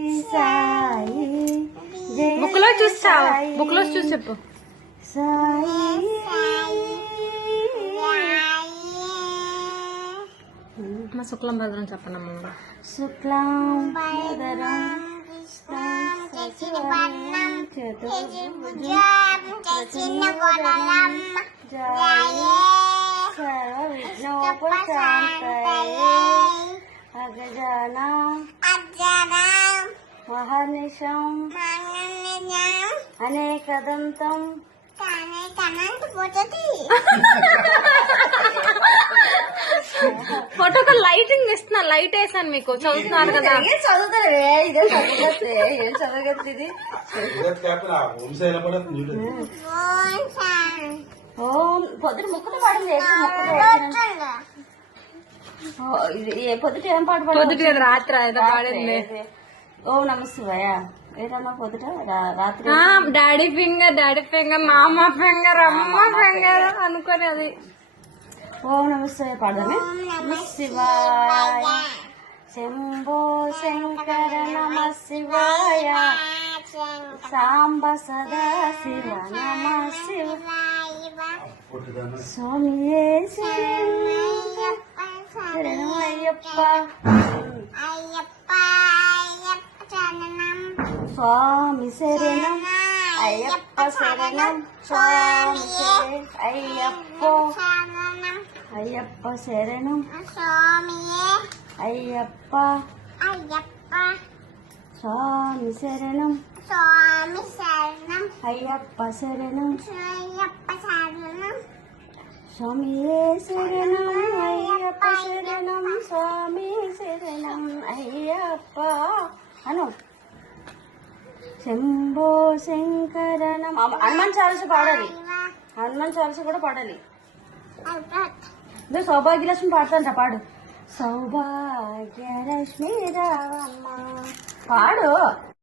Sai book లో చూస్తావు, book లో చూసి చెప్పు. సాయి మా శుక్లం భద్రం చెప్పండి. శుక్లాం భద్రం అగజానా మహర్నిశం అనేకదంతం ఫోటోకి లైటింగ్ ఇస్తున్నా, లైట్ వేసాను మీకు, చదువుతున్నారు కదా. చదవగట్లేదు. ఓం పొద్దున ముక్కుతో పాడింది, పొద్దుట ఏం పాట పొద్దుట రాత్రి ఏదో పాడింది. ఓం నమ శివాయ ఏదన్నా పొద్దుట రాత్రి డాడీ ఫింగర్ మామ ఫింగర్ అమ్మ ఫింగర్ అనుకుని అది. ఓం నమ శివాయ పాడదామే. నమ శివాయ శంభో శంకర నమ శివాయ సాంబ సదా శివ నమ శివ స్వామియే శరణం అయ్యప్ప స్వామి శరణం అయ్యప్ప శరణం స్వామి అయ్యప్ప అయ్యప్ప శరణం అయ్యప్ప స్వామి శరణం అయ్యప్ప శరణం స్వామియే శరణం అయ్యప్ప శరణం స్వామి శరణం అయ్యప్ప అను. శంభో శంకర నమ హనుమాన్ చాలీస పాడాలి, హనుమాన్ చాలీస కూడా పాడాలి. సౌభాగ్యలక్ష్మి పాడతాంట, పాడు. సౌభాగ్యలక్ష్మి రావమ్మ పాడు.